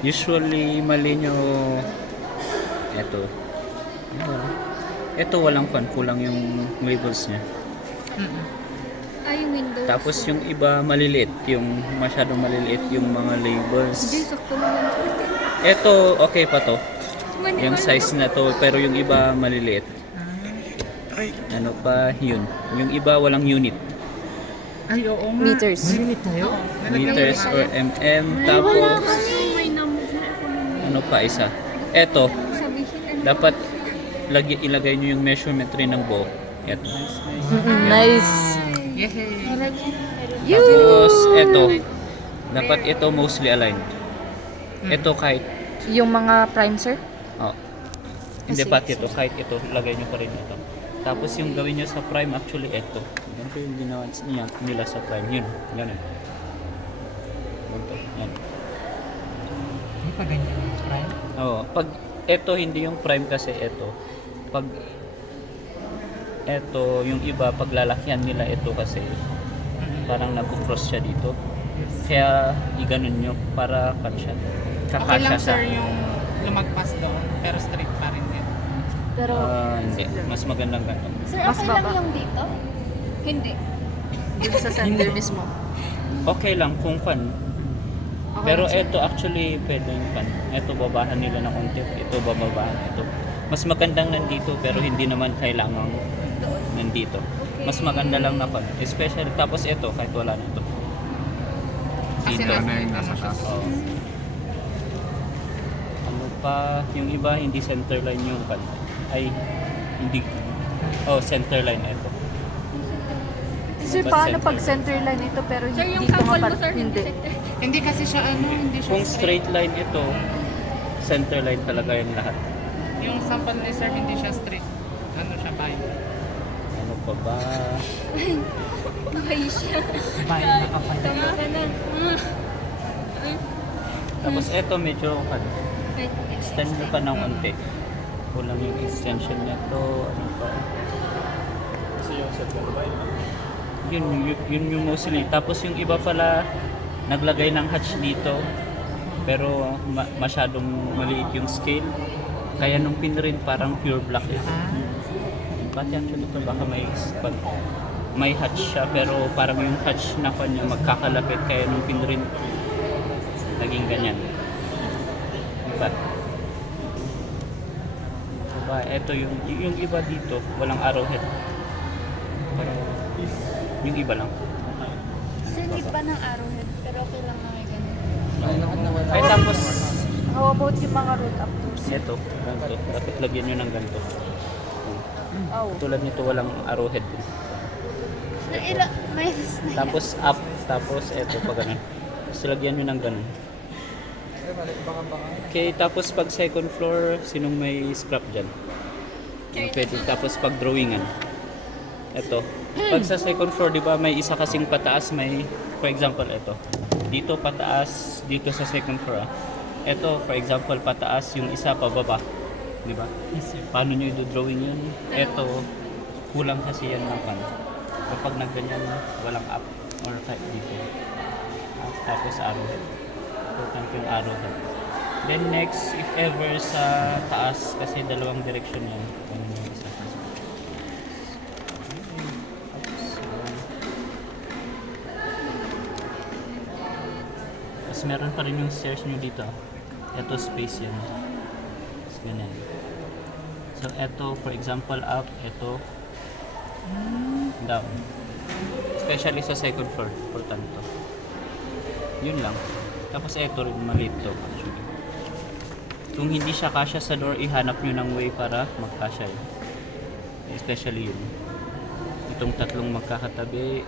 Usually, mali nyo, eto. Ito walang fan, kulang yung labels niya. Yung Windows. Tapos yung iba maliliit, yung masyadong maliliit yung mga labels. Hindi, sakto naman. Ito, okay pa to. Yung size na to, pero yung iba maliliit. Ano pa, yun. Yung iba walang unit. Ay, oo nga. Meters. May unit tayo? Meters or mm. Tapos, May number. ano pa isa. Ito, Sabihin, dapat ilagay nyo yung measurement rin ng bow. Ito. Nice. Yehey! Tapos, ito. Dapat ito mostly aligned. Ito kahit, Yung mga prime, sir? oh. Hindi pa ito, kahit ito, lagay nyo pa rin ito. Tapos yung gawin nyo sa prime, actually ito. Ganito yung ginawa nila sa prime. Yun, ganun. Ganito, yan. Hindi pa ganyan yung prime. Oo, pag ito hindi yung prime kasi ito. Pag ito yung iba paglalakyan nila ito kasi parang nagko-cross siya dito. Kaya iganon nyo para kan siya. Okay Kakasya lang siya. sir yung lumagpas doon, pero straight pa rin din. Pero, Hindi, mas magandang ganun. Sir, Mas okay lang baba. yung dito? Hindi. dito sa center mismo. Okay lang kung kan. Okay Pero lang, sir. ito actually pwede yung kan. Ito babahan nila ng konti. Ito bababahan ito. Mas magandang nandito pero hindi naman kailangan nandito. Mas maganda lang na kan. Especially tapos ito kahit wala na ito. Kasi Dito. nasa taas. Oo. Ano pa, yung iba hindi center line yung kan. Ay, hindi. Oh, center line ito. Sir, Mas paano center. pag center line ito pero Sir, yung dito couple nga mo, sir, hindi? Hindi kasi siya hindi siya Kung straight line ito, center line talaga yung lahat. Yung sample ni sir hindi siya straight. Ano siya bay? Ano pa ba? Okay siya. Bay nakapay. Tama ka na. Tapos ito medyo kan. Extend nyo pa ng konti. Kulang yung extension niya to. Ano pa? Yun yung mostly. Tapos yung iba pala naglagay ng hatch dito. Pero masyadong maliit yung scale. Kaya nung pinrint parang pure black eh. Pati actually ito baka may hatch siya pero parang yung hatch na kanya magkakalapit kaya nung pinrint naging ganyan. Diba? Diba? Ito yung iba dito, walang arrowhead. Pero yung iba lang. Sir, hindi pa ng arrowhead, pero okay lang na may ganun. Ay tapos, How about yung mga root updoors? ito, ganito. Dapat lagyan nyo ng ganito. Oh. Tulad nito walang arrowhead. So, minus na yan. Tapos up, tapos ito pa ganun. Tapos lagyan nyo ng ganun. Okay, tapos pag second floor, sinong may scrap dyan? Pwede. Tapos pag drawingan. Ito. Pag sa second floor, di ba may isa kasing pataas, may, for example, ito. Dito pataas, dito sa second floor. Ito, for example, pataas, yung isa pababa. Di ba? Yes sir. Paano nyo i-drawing yun? Ito, kulang kasi yan ng pan. Kapag nagganyan, walang up or kahit dito. Tapos arrowhead. Important yung arrowhead. Then next, if ever sa taas, kasi dalawang direction yan. Ano yung isa? Tapos meron pa rin yung stairs nyo dito. Ito space yan. Tapos ganyan. So ito, for example, up. Ito, down. Especially sa second floor. Important to. Yun lang. Tapos ito rin, maliit to actually. Kung hindi siya kasya sa door, ihanap nyo ng way para magkasya yun. Especially yun. Itong tatlong magkakatabi,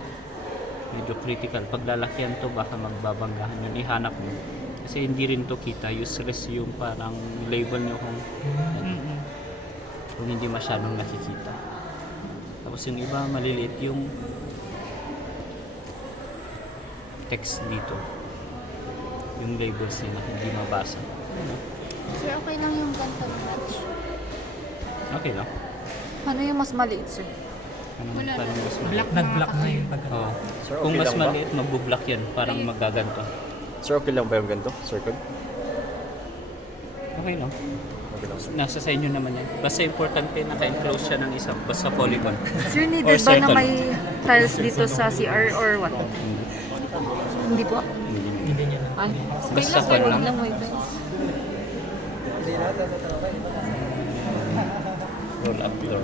medyo critical. Pag lalakyan to, baka magbabanggahan yun. Ihanap nyo. Kasi hindi rin to kita. Useless yung parang label nyo kung hindi masyadong nakikita. Tapos yung iba, maliliit yung text dito. Yung labels nila, hindi mabasa. Sir, okay lang yung ganito match. Okay lang. Ano yung mas maliit, sir? Ano, Wala parang mas maliit. Nag-block na yung pag Oo. Kung mas maliit, magbu-block yan. Parang magaganto. Sir, okay lang ba yung ganito? Circle? Okay lang. Okay lang, sir. Nasa sa inyo naman yan. Basta importante naka-enclose siya ng isang basta polygon. Sir, Or needed ba na circle. may tiles dito sa CR or what? Hindi po. Ay, Basta pa lang. lang may tiles. Roll up door.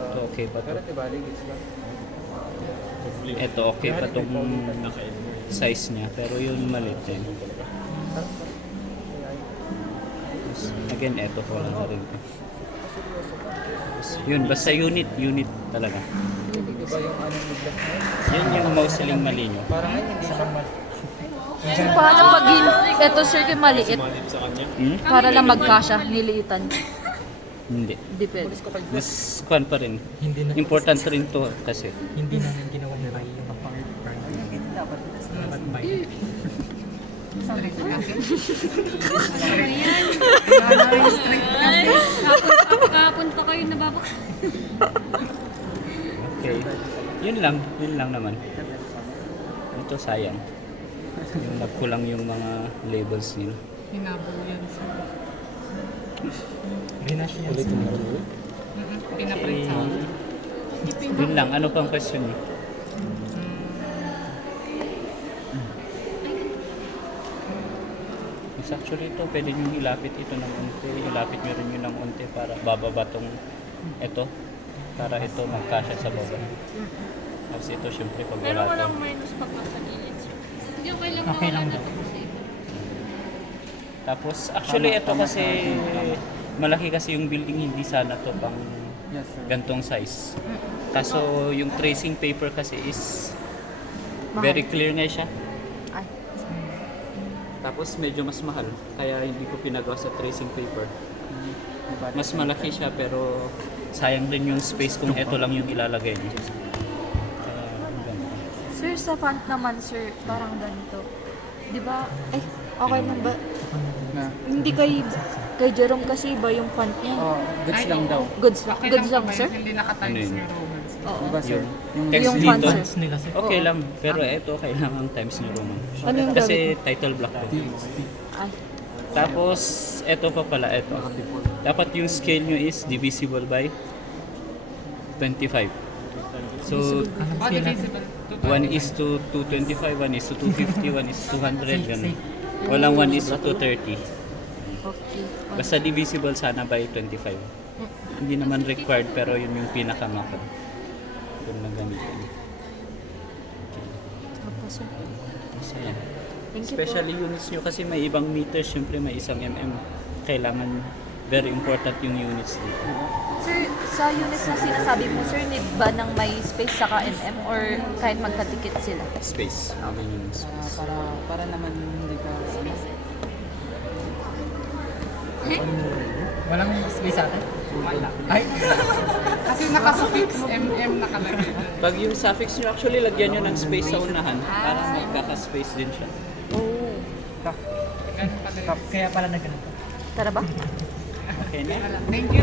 Ito okay pa to? Ito okay pa tong size niya. Pero yun maliit din. Again, ito ko lang na rin. Yun, basta unit talaga. Yun yung mausaling mali nyo. So, paano pag ito sir yung maliit? Hmm? Para lang magkasya, niliitan. Hindi. Depende. Mas kwan pa rin. Important rin to kasi. Hindi namin ginawa ni Rai yung apart burn. Dapat ba yun? Kahapon pa kayo nababak. Okay. Yun lang naman. Ito sayang. Yung nagkulang yung mga labels nila. Hinabol yan, sir. Rinash yan. Pinaprint sa Yun lang. Ano pang question niyo? Yes, actually ito, pwede nyo ilapit ito ng unti. Ilapit nyo rin yun ng unti para bababa tong ito. Para ito magkasya sa baba. Tapos ito syempre pag Pero wala to. walang minus pa pa sa gilid, sir. Hindi okay lang Okay lang na daw. to kasi. Tapos actually ito kasi malaki kasi yung building, hindi sana to pang gantong size. Kaso yung tracing paper kasi is very clear nga siya. Ay. Tapos medyo mas mahal, kaya hindi ko pinagawa sa tracing paper. Mas malaki siya pero sayang rin yung space kung ito lang yung ilalagay niyo. Kaya ganun. Sir, sa font naman sir, parang ganito. Di ba? Eh, okay lang ba? Hindi kay Jerome kasi iba yung font niya. goods lang daw. Goods, Okay goods lang lang, pa ba sir? yun? Hindi naka-times Ano yun? ni Roman, sir. Oo. Yung text Yung font, dito, sir. Nila sir. okay lang. Pero ito kailangan times ni Roman. Ano yung Kasi title block to. Ay. Tapos, ito pa pala, ito. Dapat yung scale nyo is divisible by 25. So, Oh, divisible. 1 is to 225, 1 is to 250, 1 is to 200, ganun. Walang 1 is to 230. Okay. Basta divisible sana by 25. Hindi naman required, pero yun yung pinakamaka. Doon na gamitin. Opo, sir. Basta yan. Thank you Especially units nyo kasi may ibang meters, syempre may isang mm. Kailangan, very important yung units dito. Sir, sa units na sinasabi mo, sir, need ba ng may space saka NM or kahit magkadikit sila? Space. Ano yung space? Para naman hindi ka Walang space atin? wala. Ay! Kasi nakasuffix MM nakalagay. Pag yung suffix nyo, actually lagyan nyo ng space sa unahan para magkaka-space din siya. Oh. Ganun pa din. Kaya pala na ganito. Tara ba? Okay na? Thank you.